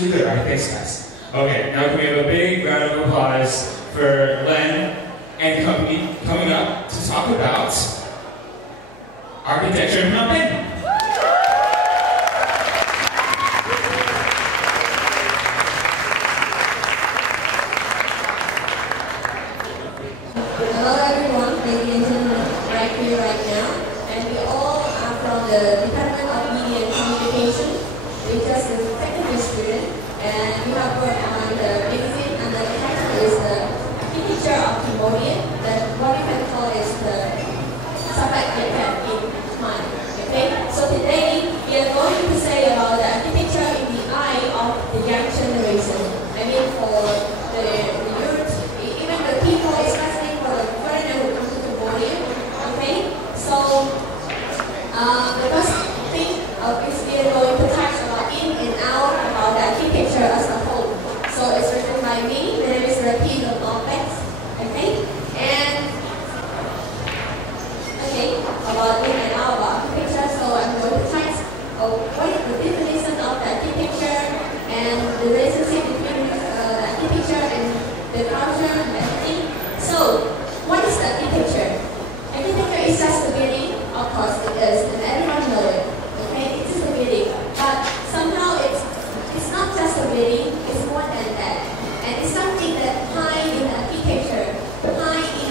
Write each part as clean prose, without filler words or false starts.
Actually good, alright, thanks guys. Okay, now can we have a big round of applause for Len and company coming up to talk about architecture in Phnom Penh. Hello everyone, ladies and gentlemen, right here, right now. And we all are from the Department of Media and Communication. We just a technical student, and we have worked on the magazine, and the title is the architecture of Cambodia. That what we can call is the Sapat Japan in Khmer. Okay, so today we are going to say about the architecture in the eye of the young generation. I mean, for the youth, even the people, especially for the foreigner who come to Cambodia. Okay, so the first thing is we are going to touch about in and out about the architecture as a whole. So it's written by me. My name is Rapid of Lopez. Okay, and about in and out about architecture. So I'm going to touch what is the definition of the architecture and the relationship between the architecture and the culture and everything. So what is the architecture? Architecture is just a building, of course it is, and everyone knows it. Okay, it's just a building, but somehow it's not just a building, it's more than that. And it's something that high in architecture, high in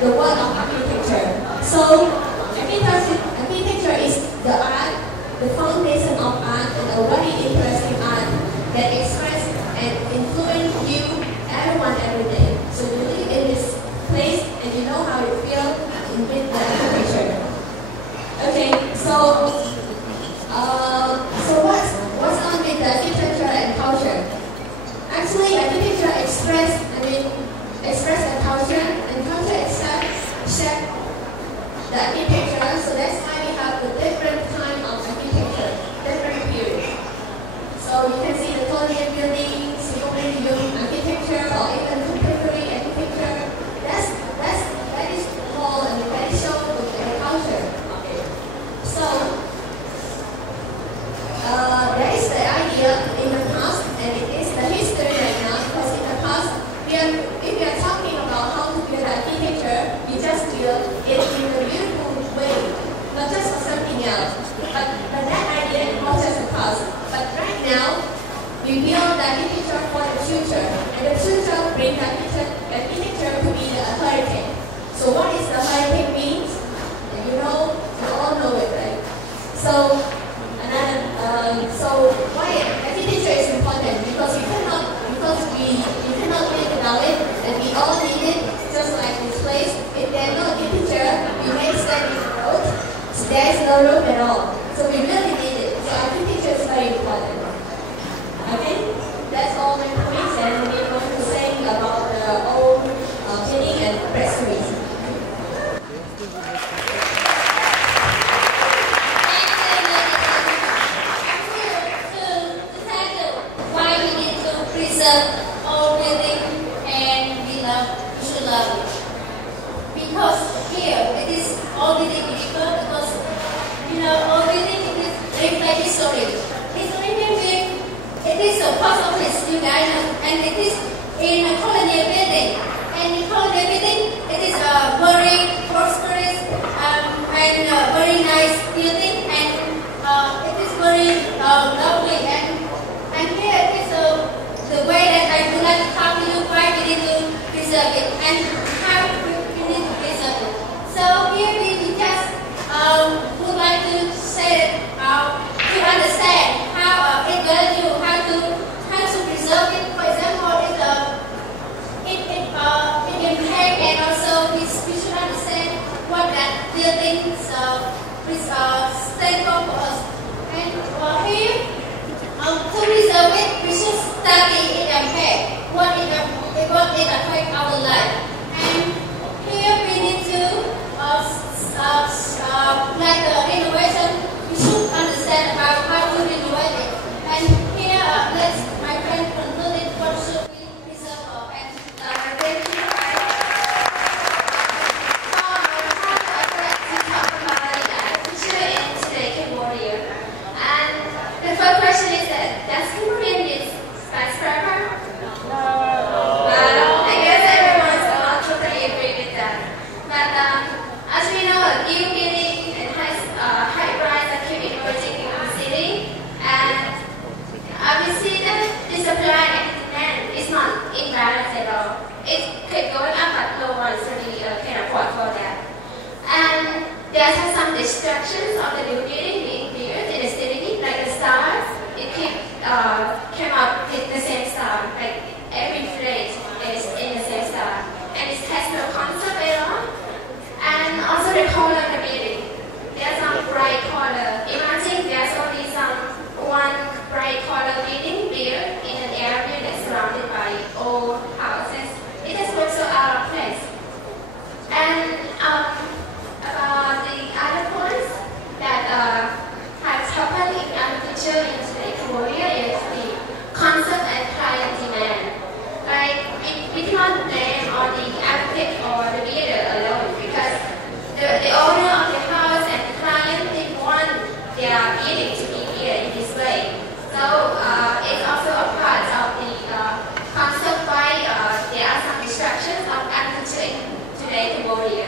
the word of architecture. So architecture is the art, the foundation of art, and a very interesting art that express and influence you, everyone, every day. So you live in this place and you know how you feel with the architecture. Okay, so what's on with the architecture and culture? Actually, architecture express the culture, and culture itself shape the architecture. So that's why we have the different kind of architecture, different periods. So you can see the colonial buildings, European architecture, or even contemporary architecture. That is called and that is shown with the culture. Okay. So that is the idea in the past, and it is the history right now. Because in the past, if we are talking about how to build architecture, we just build it in a beautiful way, not just for something else. But that idea was just the past. But right now, we build the architecture for the future, and the future brings the architecture to be the authority. So what is the authority means? And you all know it, right? So why architecture is important? Because we cannot live without it, and we all need it. Just like this place, if there is no architecture, we may stand in the road. So there is no room at all. So we really need it. So architecture is very important. Okay, that's all my points, and we're going to say about the old building and restoration. Old building, and we should love it. Because here it is old building beautiful, because old building reflect history. History means it is a post office, you guys know, and it is in a colonial building. And in colonial building, it is a very prosperous and very nice building, and it is very lovely. And here it is the way that I would like to talk to you, why we need to preserve it and how we need to preserve it. So here we just would like to say to understand how it value, how to preserve it. For example, it impact, and also we should understand what that building stand for us. And here came up with the same style. Like every village is in the same style, and it has no concept at all. And also the color of the building. There's some bright color. Imagine there's only one bright color building built in an area that's surrounded by old houses. It just looks so out of place. And about the other points that has happened in architecture in Cambodia is the concept and client demand. Like we cannot blame on the architect or the builder alone because the owner of the house and the client they want their building to be built in this way. So it's also a part of the concept why there are some distractions of architecture in today Cambodia.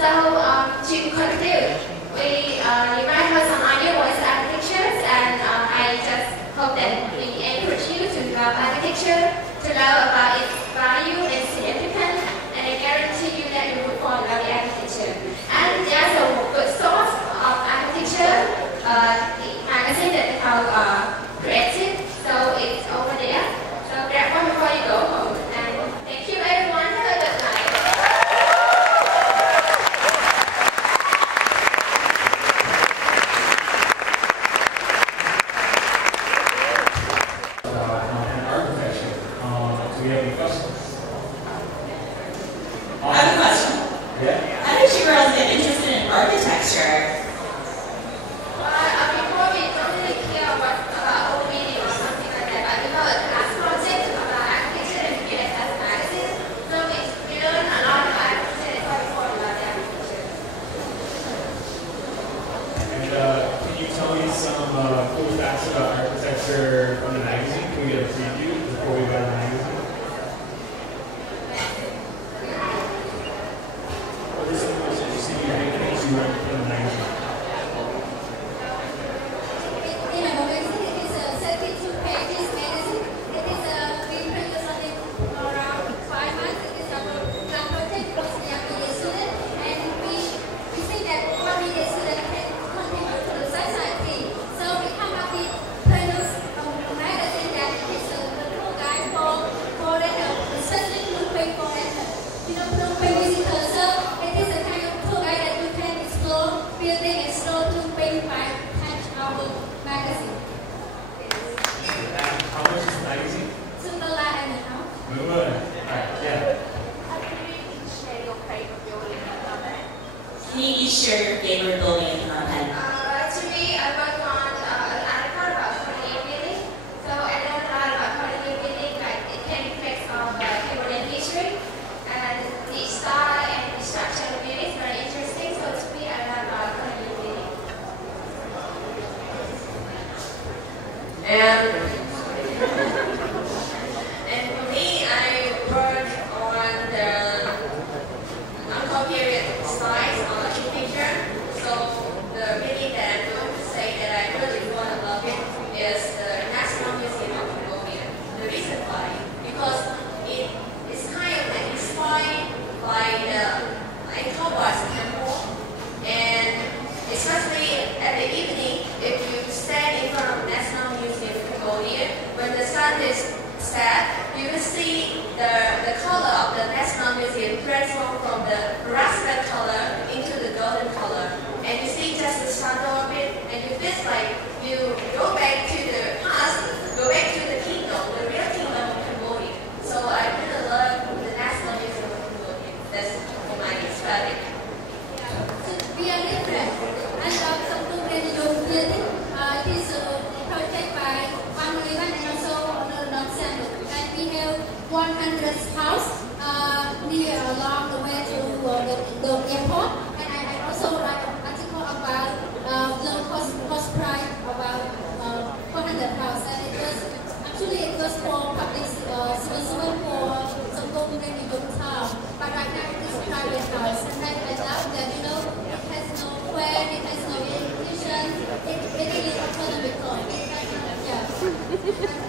So to conclude, you might have some idea what is architecture, and I just hope that we encourage you to love architecture, to love about its value and significance, and I guarantee you that you will fall in love with architecture. And there's a good source of architecture, the magazine that is called Creative, so it's over there. So grab one before you go home. And thank you everyone. Have a good night. Architecture. Do we have any questions? I have a question. Yeah? How did you girls get interested in architecture? Before we don't really care about old meeting or something like that, but we have a class project about architecture and we as a magazine. So we learn a lot about architecture and how we fall about architecture. And can you tell me some cool facts about architecture from the magazine? Can we get a preview before we go to the magazine? What are some of the most interesting unique things you learned from the magazine? In a magazine, it is a 72 pages magazine. It is we produce only around 5 months. It is our project was young media student, and we think that what media student can contribute to the society. So we come up with produce a magazine that is the tour guide for especially Phnom Penh for Phnom Penh visitors. So it is a kind of tour guide that you can explore building and explore Phnom Penh by our magazine. And how much is the magazine? $2 and a half. Good. Alright, yeah. Can you each share your favorite building in Phnom Penh? To me, I work on an article about colonial building. So I learned a lot about colonial building, like it can reflect on Cambodian history and the style and the structure of the building is very interesting. So to me, I learned about colonial building. And for me, I work on the period styles on architecture. So the building that I'm going to say that I really want to love it is the National Museum of Cambodia. The reason why, because it is kind of like inspired by the Angkor temple, and especially at the evening, if you stand in front of National Museum of Cambodia, when the sun is set, you will see the color of the National Museum transform from the rusted color into the golden color. And you see just the shadow of it, and you feel like you go back to the past, go back to the kingdom, the real kingdom of Cambodia. So I really love the National Museum of Cambodia. That's for my aesthetic. So we are different. And something very young building. It is a project by family and also not Sandal. And we have 100 house near along the way to the airport. And I also write an article about low cost price about 400 house. And it was for public citizen for some very good town. But right now it is private house. And I love that it has no plan, it has no institution, it really autonomous. Yeah.